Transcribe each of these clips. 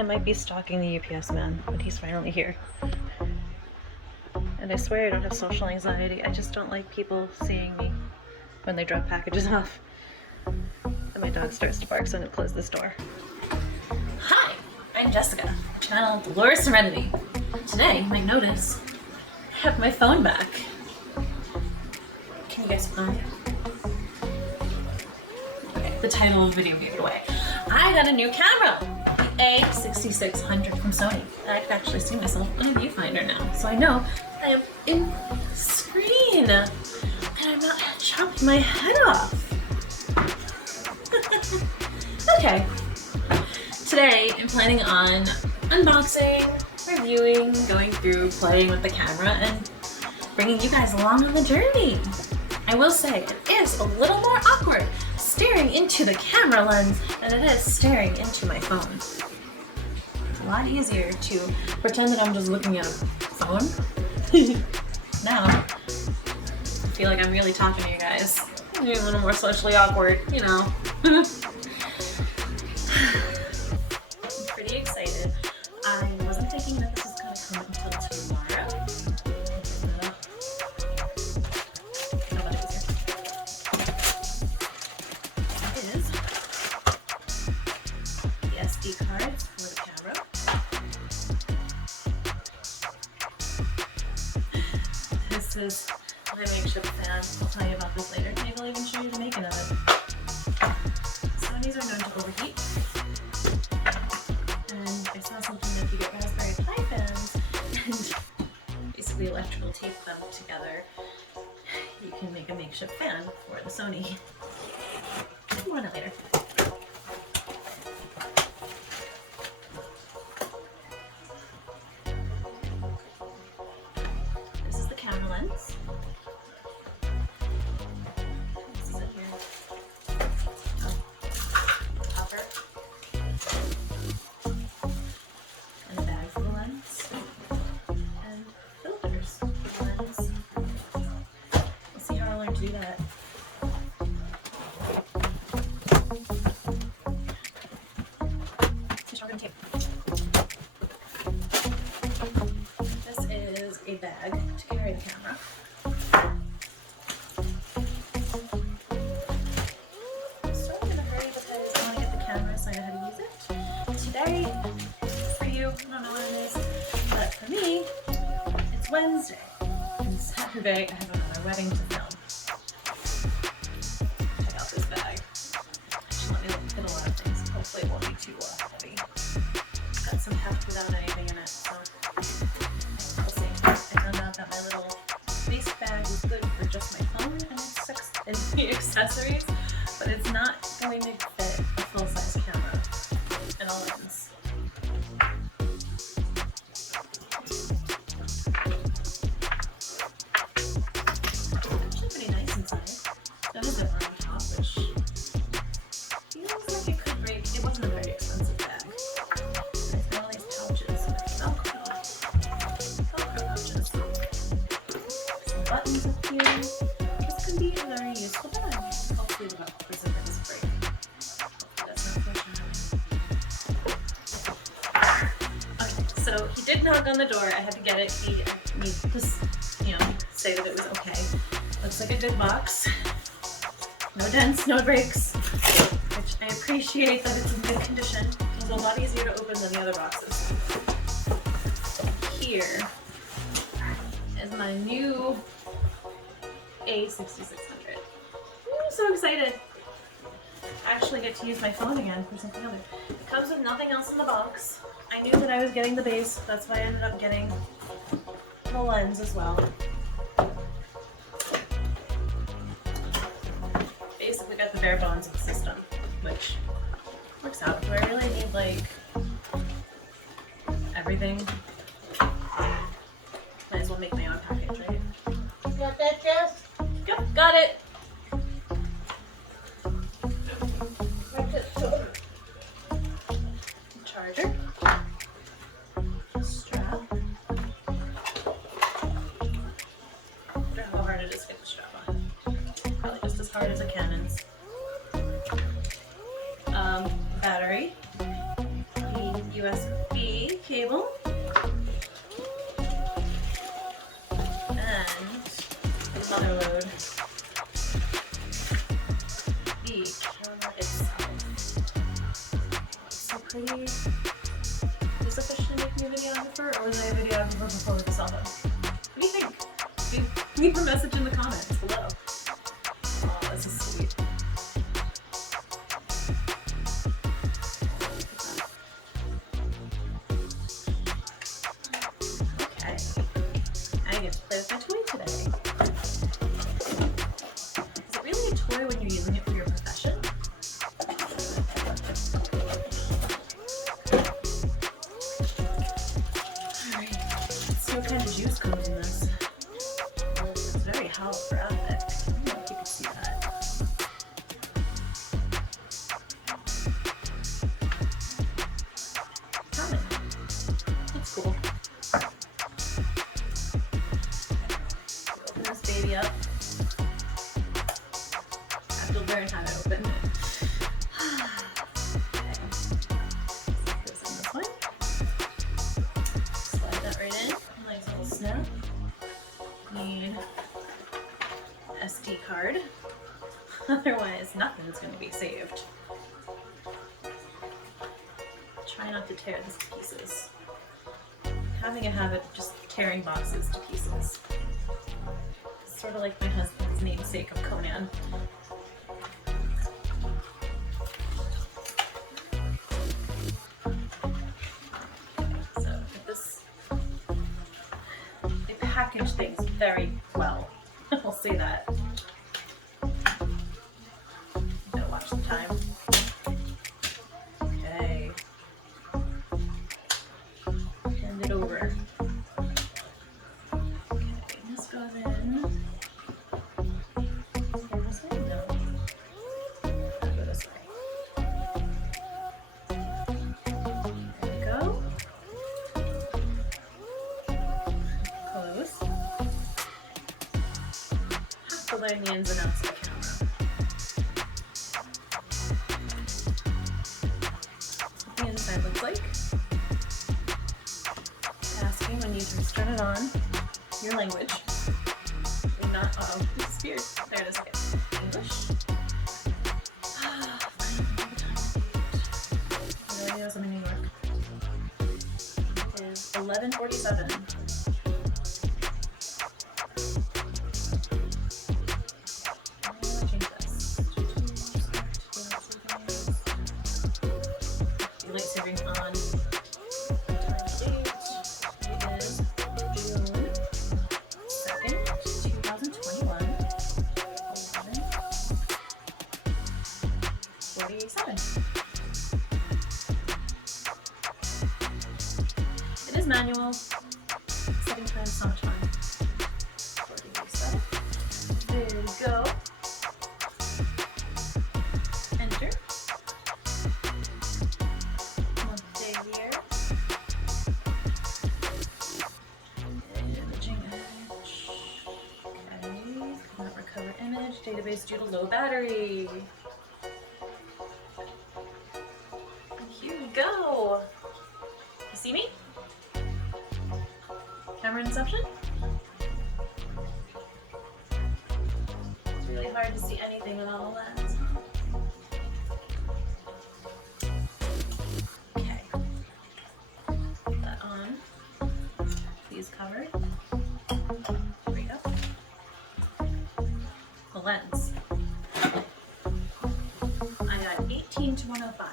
I might be stalking the UPS man, but he's finally here. And I swear I don't have social anxiety. I just don't like people seeing me when they drop packages off. And my dog starts to bark, so I'm gonna close this door. Hi, I'm Jessica, channel Dolores Serenity. Today, you might notice, I have my phone back. Can you guess why? Okay, the title of the video gave it away. I got a new camera, the A6600 from Sony. I can actually see myself in a viewfinder now, so I know I am in screen, and I'm not chopping my head off. Okay, today I'm planning on unboxing, reviewing, going through, playing with the camera, and bringing you guys along on the journey. I will say, it is a little more awkward staring into the camera lens than it is staring into my phone. It's a lot easier to pretend that I'm just looking at a phone. Now, I feel like I'm really talking to you guys. Maybe a little more socially awkward, you know. I'm pretty excited. I wasn't thinking that this was going to come until tomorrow. How much is it? It is the SD cards for the camera. This is my makeshift fan. I'll tell you about this later. Maybe I'll even show you the making of it. Sony's are known to overheat. And I saw something that you get Raspberry Pi fans and basically electrical tape them together. You can make a makeshift fan for the Sony. More on that later. This is the camera lens. This is it here. Topper. And a bag for the lens. And filters for the lens. We'll see how I learn to do that. Tape. This is a bag to carry the camera. I'm sort of in a hurry because I want to get the camera so I know how to use it. Today, for you, I don't know what it is, but for me, it's Wednesday. And Saturday, I have another wedding to film. Check out this bag. Actually, let me look at a lot of things. Hopefully it won't be too heavy. Got some heft without anything in it, so we'll see. I found out that my little waist bag is good for just my phone and the accessories, but it's not going to fit a full-size camera and a lens. Actually pretty nice inside. That is a on top, which feels like it could break. It wasn't a very expensive bag. It's got all these pouches. Velcro pouches. Some buttons up here. This could be a very useful bag. Hopefully the zipper doesn't break. That's unfortunate. Okay, so he did knock on the door. I had to get it. He just, say that it was okay. Looks like a good box. No dents, no breaks. Which I appreciate that it's in good condition. It's a lot easier to open than the other boxes. Here is my new A6600. I'm so excited. I actually get to use my phone again for something other. It comes with nothing else in the box. I knew that I was getting the base, that's why I ended up getting the lens as well. Basically got the bare bones of the system, which works out. Do I really need like everything? Might as well make my own package, right? You got that, Jess? Yep, got it. Charger. Strap. I wonder how hard it is to get the strap on. Probably just as hard as a Canon's. Battery. The USB cable and mother load. The camera itself. It's so pretty. Is this officially making a videographer, or was I a videographer before with the cell phone? What do you think? Leave a message in the comments below. Oh, this is sweet. Okay. I get to play with my toy today. Is it really a toy when you're using it for your profession? Alright, let's see what kind of juice comes in this. It's very holographic. I don't know if you can see that. Common. That's cool. Open this baby up. Have to learn how to open it. Okay. This in this one. Slide that right in. Nice little snap. Need SD card. Otherwise, nothing's going to be saved. Try not to tear this to pieces. Having a habit of just tearing boxes to pieces. It's sort of like my husband's namesake of Conan. So this, they package things very well. We'll say that. Gotta watch the time. Okay. Hand it over. Okay, this goes in. Go this way? No. Go this way. There we go. Close. Have to learn the ins and outs of the camera. What the inside looks like. Asking when you first turn it on, your language. You're not, uh-oh, it disappeared. There it is, okay. English. It already knows I'm in New York. It is 11:47. Lightsabering on. Date is June 2nd, 2021. 11:47. It is manual. Setting time is so much fun. 47. There we go. Enter. Database due to low battery. Here we go. You see me? Camera inception? It's really hard to see anything without a lens. Okay. Put that on. These covered. Here we go. The lens. I got 18 to 105.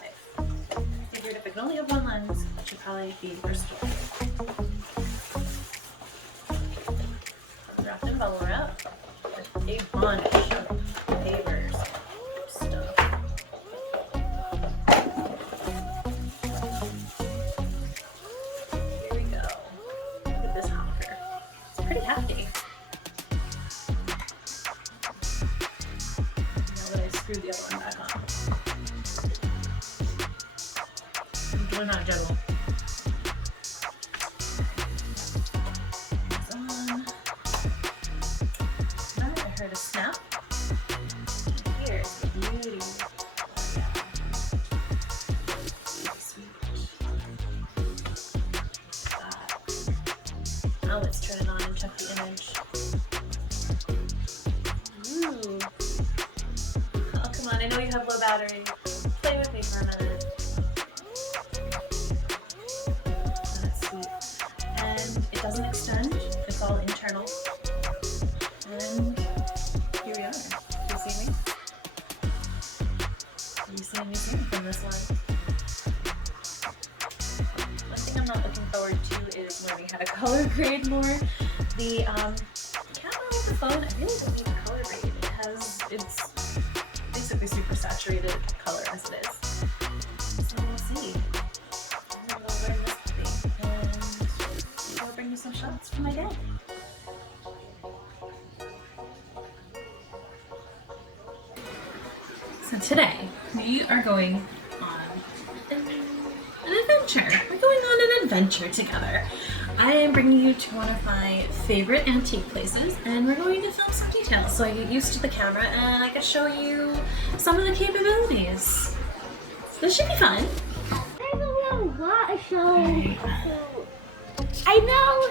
Figured if I could only have one lens, it should probably be versatile. Wrapped in bubble wrap with a bunch of papers. Stuff. Here we go. Look at this honker. It's pretty hefty. Screw the other one back on. Do not juggle. It's on. Now I heard a snap. Here's the beauty. Oh, yeah. Sweet. Now let's turn it on and check the image. Ooh. Oh, come on, I know you have low battery. Play with me for a minute. That's sweet. And it doesn't extend, it's all internal. And here we are. Do you see me? Are you seeing anything from this one? One thing I'm not looking forward to is learning how to color grade more. The camera with the phone, I really don't need to color grade because it's basically super saturated color as it is. So we'll see. I'm gonna go learn this puppy and I'll bring you some shots for my day. So today we are going on an adventure. We're going on an adventure together. I am bringing you to one of my favorite antique places and we're going to film some details so I get used to the camera and I can show you some of the capabilities. This should be fun. There's a little water show. I know.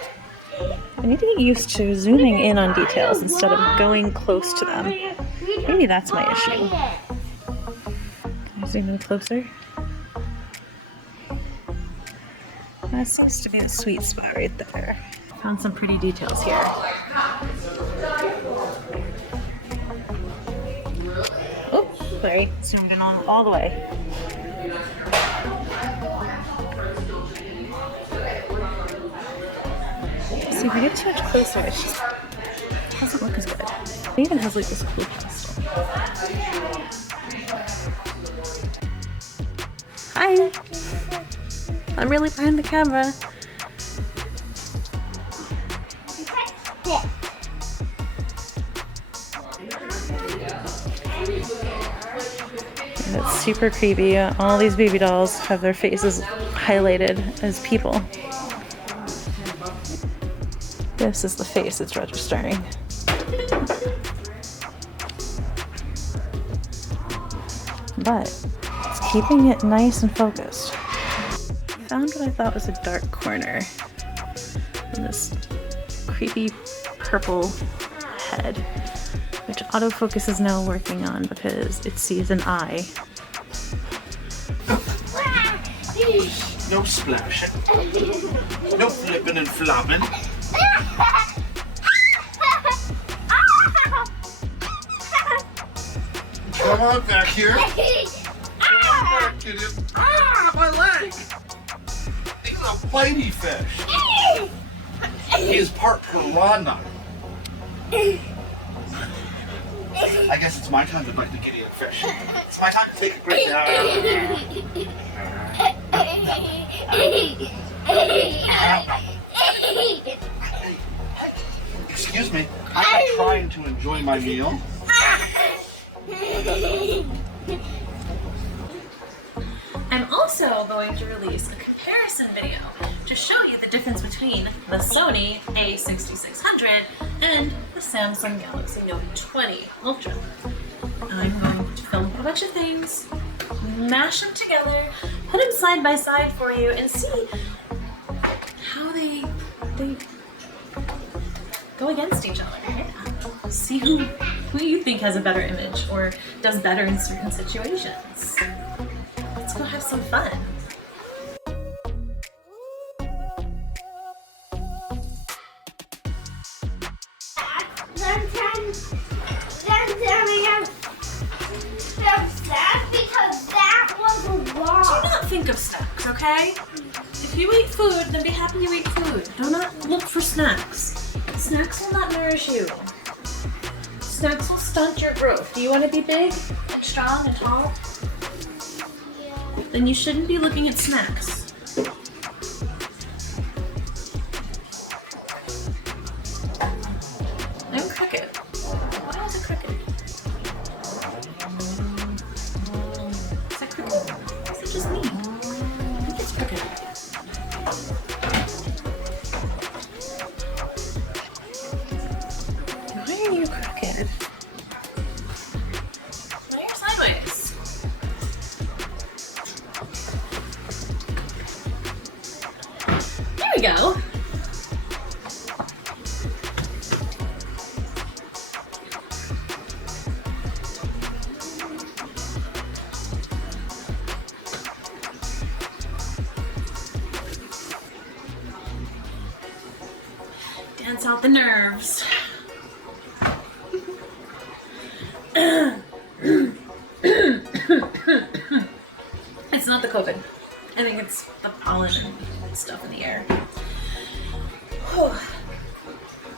I need to get used to zooming in on details instead of going close to them. Maybe that's my issue. Zoom in closer. That seems to be the sweet spot right there. Found some pretty details here. Oh, sorry. Zoomed in on all the way. See, if we get too much closer, it just doesn't look as good. It even has like this cool crystal. Hi! I'm really behind the camera. It's super creepy. All these baby dolls have their faces highlighted as people. This is the face it's registering. But it's keeping it nice and focused. I found what I thought was a dark corner in this creepy purple head, which autofocus is now working on because it sees an eye. No splashing, no flipping and flopping. Come on back here. Come on back, kid. Ah, my leg. He's a bitey fish. He's part piranha. I guess it's my time to bite the kitty and fish. It's my time to take a break. Excuse me, I'm trying to enjoy my meal. I'm also going to release a comparison video to show you the difference between the Sony A6600 and the Samsung Galaxy Note 20 Ultra. I'm going to film a bunch of things, mash them together, put them side by side for you, and see how they go against each other. Yeah. See who you think has a better image or does better in certain situations. Let's go have some fun. Do not think of snacks, okay? If you eat food, then be happy you eat food. Do not look for snacks. Snacks will not nourish you. Snacks will stunt your growth. Do you want to be big and strong and tall? Then you shouldn't be looking at snacks. I'm crooked. Why is it crooked? Is it crooked? Or is it just me? I think it's crooked. Why are you crooked? Why are you sideways? There we go. dance out the nerves. It's not the COVID. I think it's the pollen and stuff in the air.